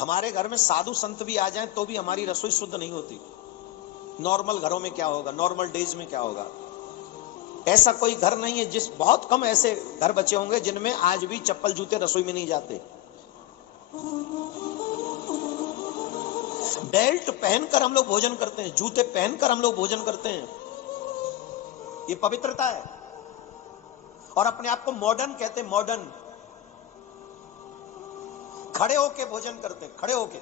हमारे घर में साधु संत भी आ जाएं तो भी हमारी रसोई शुद्ध नहीं होती। नॉर्मल घरों में क्या होगा, नॉर्मल डेज में क्या होगा? ऐसा कोई घर नहीं है जिस, बहुत कम ऐसे घर बचे होंगे जिनमें आज भी चप्पल जूते रसोई में नहीं जाते। बेल्ट पहनकर हम लोग भोजन करते हैं, जूते पहनकर हम लोग भोजन करते हैं। ये पवित्रता है। और अपने आप को मॉडर्न कहते हैं, मॉडर्न। खड़े होके भोजन करते हैं, खड़े होके।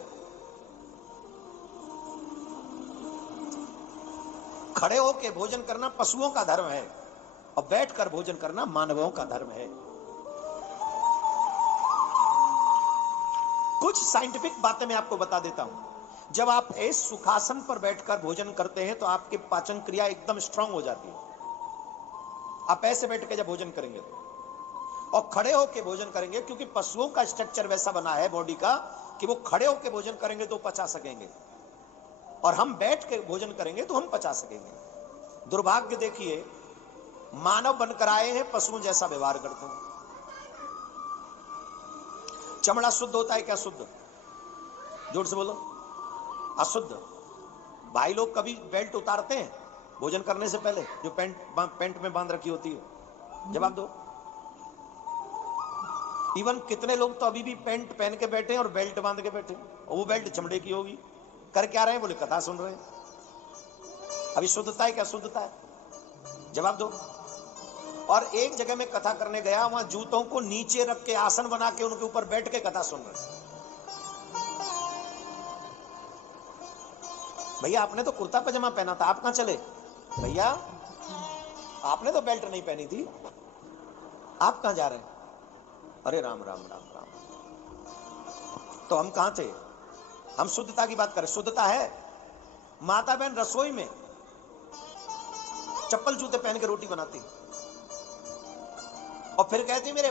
खड़े होके भोजन करना पशुओं का धर्म है और बैठकर भोजन करना मानवों का धर्म है। कुछ साइंटिफिक बातें मैं आपको बता देता हूं। जब आप इस सुखासन पर बैठकर भोजन करते हैं तो आपकी पाचन क्रिया एकदम स्ट्रांग हो जाती है। आप ऐसे बैठ के जब भोजन करेंगे और खड़े होकर भोजन करेंगे, क्योंकि पशुओं का स्ट्रक्चर वैसा बना है बॉडी का कि वो खड़े होकर भोजन करेंगे तो पचा सकेंगे, और हम बैठ के भोजन करेंगे तो हम पचा सकेंगे। दुर्भाग्य देखिए, मानव बनकर आए हैं, पशुओं जैसा व्यवहार करते हैं। चमड़ा शुद्ध होता है क्या? शुद्ध? जोर से बोलो। अशुद्ध। भाई लोग कभी बेल्ट उतारते हैं भोजन करने से पहले, जो पैंट में बांध रखी होती है? जवाब दो। इवन कितने लोग तो अभी भी पैंट पहन के बैठे हैं और बेल्ट बांध के बैठे हैं, और वो बेल्ट चमड़े की होगी। कर क्या रहे हैं? बोले कथा सुन रहे हैं। अभी शुद्धता है क्या? शुद्धता है? जवाब दो। और एक जगह में कथा करने गया, वहां जूतों को नीचे रख के आसन बना के उनके ऊपर बैठ के कथा सुन रहे। भैया आपने तो कुर्ता पजामा पहना था, आप कहां चले? भैया आपने तो बेल्ट नहीं पहनी थी, आप कहां जा रहे हैं? अरे राम राम राम राम। तो हम कहां थे? हम शुद्धता की बात करें। शुद्धता है माता बहन रसोई में चप्पल जूते पहन के रोटी बनाती और फिर कहती मेरे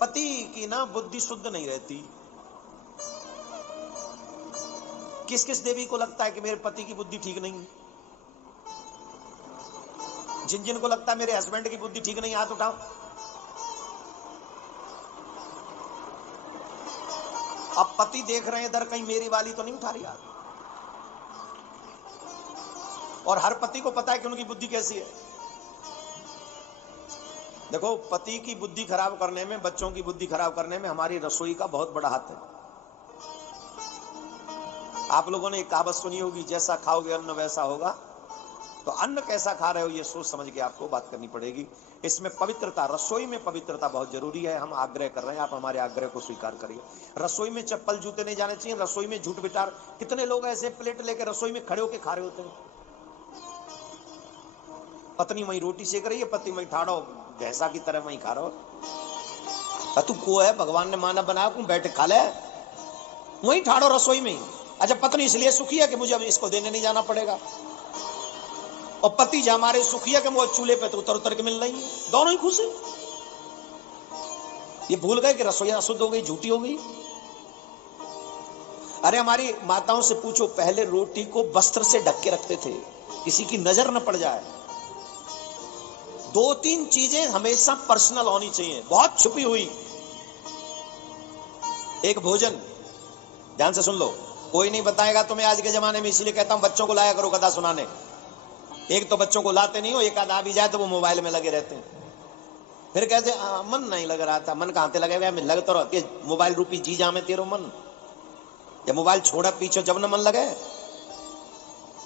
पति की ना बुद्धि शुद्ध नहीं रहती। किस किस देवी को लगता है कि मेरे पति की बुद्धि ठीक नहीं? जिन जिन को लगता है मेरे हस्बैंड की बुद्धि ठीक नहीं, हाथ उठाओ। अब पति देख रहे हैं इधर, कहीं मेरी वाली तो नहीं उठा रही हाथ। और हर पति को पता है कि उनकी बुद्धि कैसी है। देखो, पति की बुद्धि खराब करने में, बच्चों की बुद्धि खराब करने में हमारी रसोई का बहुत बड़ा हाथ है। आप लोगों ने एक कहावत सुनी होगी, जैसा खाओगे अन्न वैसा होगा। तो अन्न कैसा खा रहे हो ये सोच समझ के आपको बात करनी पड़ेगी। इसमें पवित्रता, रसोई में पवित्रता बहुत जरूरी है। हम आग्रह कर रहे हैं, आप हमारे आग्रह को स्वीकार करिए। रसोई में चप्पल जूते नहीं जाने चाहिए। रसोई में झूठ बिचार, कितने लोग ऐसे प्लेट लेके रसोई में खड़े होके खा रहे होते हैं। पत्नी वहीं रोटी सेक रही है, पति वहीं ठाड़ो भैंसा की तरह वहीं खा रहा हो। तू को है, भगवान ने मानव बनाया, तू बैठ खा ले, वहीं ठाड़ो रसोई में ही। अच्छा, पत्नी इसलिए सुखी है कि मुझे अब इसको देने नहीं जाना पड़ेगा, और पति जो हमारे सुखी है कि वो चूल्हे पे तो उतर उतर के मिल रही है, दोनों ही खुश है। ये भूल गए कि रसोई अशुद्ध हो गई, झूठी हो गई। अरे हमारी माताओं से पूछो, पहले रोटी को वस्त्र से ढक के रखते थे, किसी की नजर न पड़ जाए। दो तीन चीजें हमेशा पर्सनल होनी चाहिए, बहुत छुपी हुई। एक भोजन, ध्यान से सुन लो, कोई नहीं बताएगा तुम्हें आज के जमाने में, इसीलिए कहता हूं बच्चों को लाया करो कथा सुनाने। एक तो बच्चों को लाते नहीं हो, एक आध आ भी जाए तो वो मोबाइल में लगे रहते हैं। फिर कहते मन नहीं लग रहा था। मन कहां से लगेगा? लग तो रहती है मोबाइल रूपी जीजा में तेरो मन। या मोबाइल छोड़ा पीछे जब न मन लगे।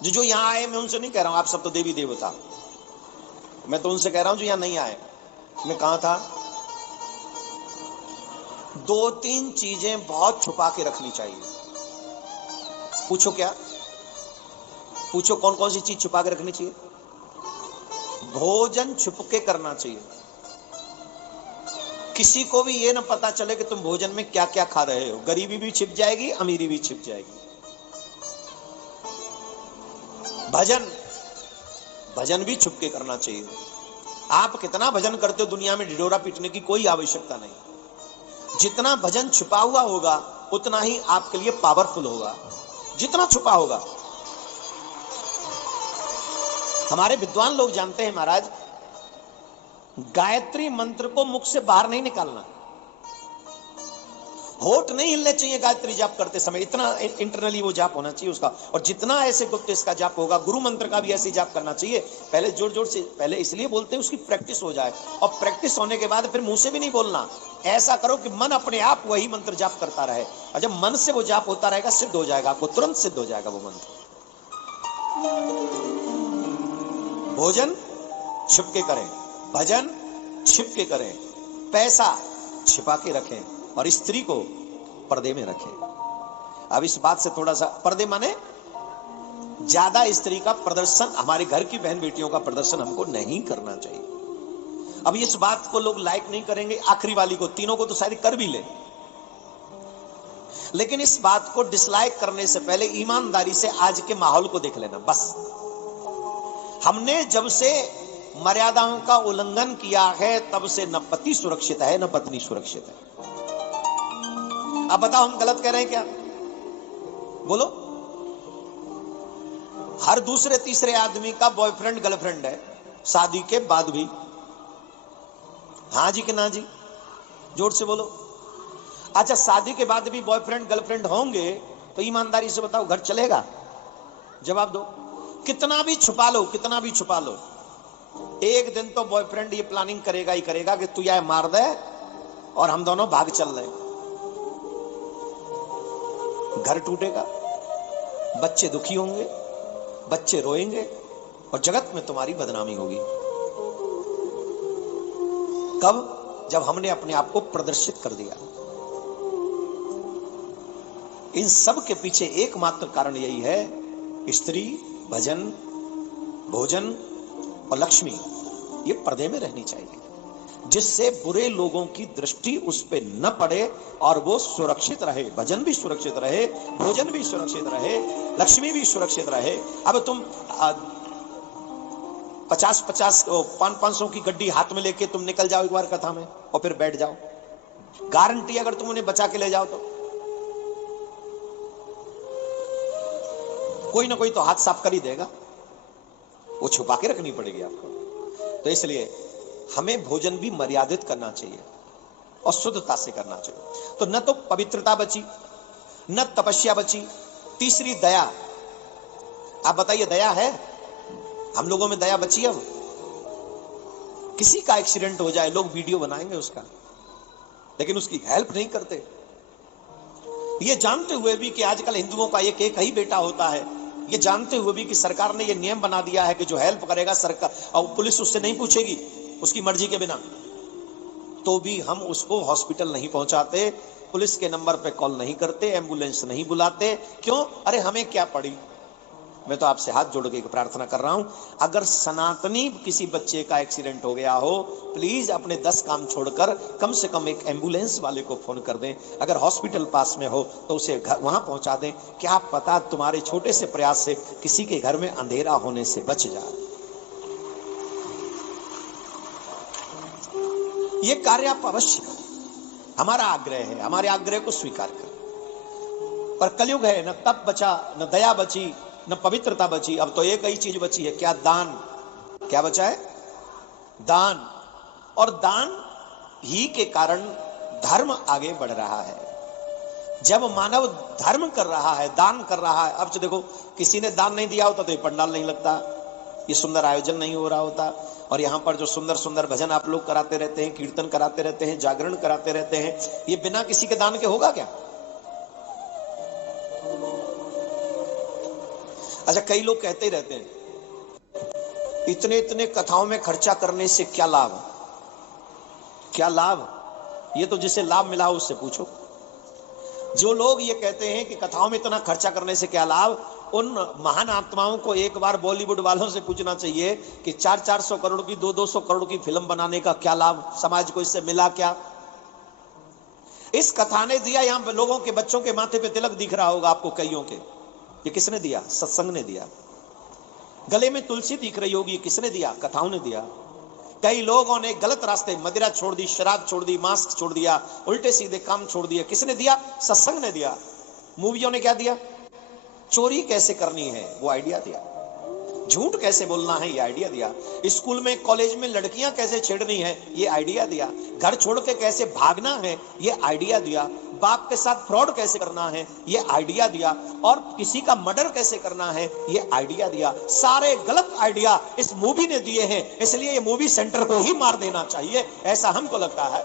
जो यहां आए, मैं उनसे नहीं कह रहा हूं, आप सब तो देवी देवता, मैं तो उनसे कह रहा हूं जो यहां नहीं आए। मैं कहां था? दो तीन चीजें बहुत छुपा के रखनी चाहिए। पूछो क्या? पूछो कौन कौन सी चीज छुपा के रखनी चाहिए? भोजन छुप के करना चाहिए। किसी को भी ये ना पता चले कि तुम भोजन में क्या क्या खा रहे हो। गरीबी भी छिप जाएगी, अमीरी भी छिप जाएगी। भजन भी छुप के करना चाहिए। आप कितना भजन करते हो, दुनिया में ढिढोरा पीटने की कोई आवश्यकता नहीं। जितना भजन छुपा हुआ होगा उतना ही आपके लिए पावरफुल होगा, जितना छुपा होगा। हमारे विद्वान लोग जानते हैं महाराज, गायत्री मंत्र को मुख से बाहर नहीं निकालना, होठ नहीं हिलने चाहिए गायत्री जाप करते समय, इतना इंटरनली वो जाप होना चाहिए उसका। और जितना ऐसे गुप्त इसका जाप होगा, गुरु मंत्र का भी ऐसे जाप करना चाहिए। पहले जोर जोर से, पहले इसलिए बोलते हैं उसकी प्रैक्टिस हो जाए, और प्रैक्टिस होने के बाद फिर मुंह से भी नहीं बोलना। ऐसा करो कि मन अपने आप वही मंत्र जाप करता रहे, और जब मन से वो जाप होता रहेगा सिद्ध हो जाएगा, आपको तुरंत सिद्ध हो जाएगा वो मंत्र। भोजन छिप के करें, भजन छिप के करें, पैसा छिपा के रखें, और स्त्री को पर्दे में रखें। अब इस बात से थोड़ा सा, पर्दे माने ज्यादा स्त्री का प्रदर्शन, हमारे घर की बहन बेटियों का प्रदर्शन हमको नहीं करना चाहिए। अब इस बात को लोग लाइक नहीं करेंगे, आखिरी वाली को, तीनों को तो शायद कर भी ले, लेकिन इस बात को डिसलाइक करने से पहले ईमानदारी से आज के माहौल को देख लेना। बस हमने जब से मर्यादाओं का उल्लंघन किया है, तब से न पति सुरक्षित है न पत्नी सुरक्षित है। अब बताओ हम गलत कह रहे हैं क्या? बोलो। हर दूसरे तीसरे आदमी का बॉयफ्रेंड गर्लफ्रेंड है, शादी के बाद भी। हाँ जी कि ना जी? जोर से बोलो। अच्छा, शादी के बाद भी बॉयफ्रेंड गर्लफ्रेंड होंगे तो ईमानदारी से बताओ घर चलेगा? जवाब दो। कितना भी छुपा लो, कितना भी छुपा लो, एक दिन तो बॉयफ्रेंड ये प्लानिंग करेगा ही करेगा कि तू यह मार दे और हम दोनों भाग चल रहे। घर टूटेगा, बच्चे दुखी होंगे, बच्चे रोएंगे, और जगत में तुम्हारी बदनामी होगी। कब? जब हमने अपने आप को प्रदर्शित कर दिया। इन सब के पीछे एकमात्र कारण यही है, स्त्री, भजन, भोजन और लक्ष्मी ये पर्दे में रहनी चाहिए, जिससे बुरे लोगों की दृष्टि उस पे न पड़े और वो सुरक्षित रहे। भजन भी सुरक्षित रहे, भोजन भी सुरक्षित रहे, लक्ष्मी भी सुरक्षित रहे। अब तुम 50-50 500 की गड्डी हाथ में लेके तुम निकल जाओ एक बार कथा में और फिर बैठ जाओ, गारंटी अगर तुम उन्हें बचा के ले जाओ तो कोई ना कोई तो हाथ साफ कर ही देगा, वो छुपा के रखनी पड़ेगी आपको। तो इसलिए हमें भोजन भी मर्यादित करना चाहिए और शुद्धता से करना चाहिए। तो न तो पवित्रता बची, न तपस्या बची, तीसरी दया। आप बताइए, दया है? हम लोगों में दया बची? अब किसी का एक्सीडेंट हो जाए, लोग वीडियो बनाएंगे उसका, लेकिन उसकी हेल्प नहीं करते। ये जानते हुए भी कि आजकल हिंदुओं का एक एक ही बेटा होता है, ये जानते हुए भी कि सरकार ने ये नियम बना दिया है कि जो हेल्प करेगा सरकार, और पुलिस उससे नहीं पूछेगी उसकी मर्जी के बिना, तो भी हम उसको हॉस्पिटल नहीं पहुंचाते, पुलिस के नंबर पे कॉल नहीं करते, एम्बुलेंस नहीं बुलाते। क्यों? अरे हमें क्या पड़ी। मैं तो आपसे हाथ जोड़ के प्रार्थना कर रहा हूं, अगर सनातनी किसी बच्चे का एक्सीडेंट हो गया हो, प्लीज अपने 10 काम छोड़कर कम से कम एक एम्बुलेंस वाले को फोन कर दें। अगर हॉस्पिटल पास में हो तो उसे वहां पहुंचा दें। क्या पता तुम्हारे छोटे से प्रयास से किसी के घर में अंधेरा होने से बच जाए। ये कार्य आप अवश्य करें, हमारा आग्रह है, हमारे आग्रह को स्वीकार करें। पर कलयुग है, न तप बचा, न दया बची, न पवित्रता बची। अब तो एक ही चीज बची है, क्या? दान। क्या बचा है? दान। और दान ही के कारण धर्म आगे बढ़ रहा है। जब मानव धर्म कर रहा है, दान कर रहा है। अब तो देखो, किसी ने दान नहीं दिया होता तो ये पंडाल नहीं लगता, ये सुंदर आयोजन नहीं हो रहा होता, और यहां पर जो सुंदर सुंदर भजन आप लोग कराते रहते हैं, कीर्तन कराते रहते हैं, जागरण कराते रहते हैं, ये बिना किसी के दान के होगा क्या? अच्छा, कई लोग कहते ही रहते हैं इतने इतने कथाओं में खर्चा करने से क्या लाभ? क्या लाभ? ये तो जिसे लाभ मिला हो उससे पूछो। जो लोग ये कहते हैं कि कथाओं में इतना खर्चा करने से क्या लाभ, उन महान आत्माओं को एक बार बॉलीवुड वालों से पूछना चाहिए कि 400-400 करोड़ की, 200-200 करोड़ की फिल्म बनाने का क्या लाभ? समाज को इससे मिला क्या? इस कथा ने दिया, यहां लोगों के बच्चों के माथे पे तिलक दिख रहा होगा आपको कईयों के, ये किसने दिया? सत्संग ने दिया। गले में तुलसी दिख रही होगी, किसने दिया? कथाओं ने दिया। कई लोगों ने गलत रास्ते, मदिरा छोड़ दी, शराब छोड़ दी, मांस छोड़ दिया, उल्टे सीधे काम छोड़ दिए, किसने दिया? सत्संग ने दिया। मूवियों ने क्या दिया? चोरी कैसे करनी है वो आइडिया दिया, झूठ कैसे बोलना है ये आइडिया दिया, स्कूल में कॉलेज में लड़कियां कैसे छेड़नी है ये आइडिया दिया, घर छोड़ के कैसे भागना है ये आइडिया दिया, बाप के साथ फ्रॉड कैसे करना है ये आइडिया दिया, और किसी का मर्डर कैसे करना है ये आइडिया दिया। सारे गलत आइडिया इस मूवी ने दिए हैं, इसलिए ये मूवी सेंटर को ही मार देना चाहिए, ऐसा हमको लगता है।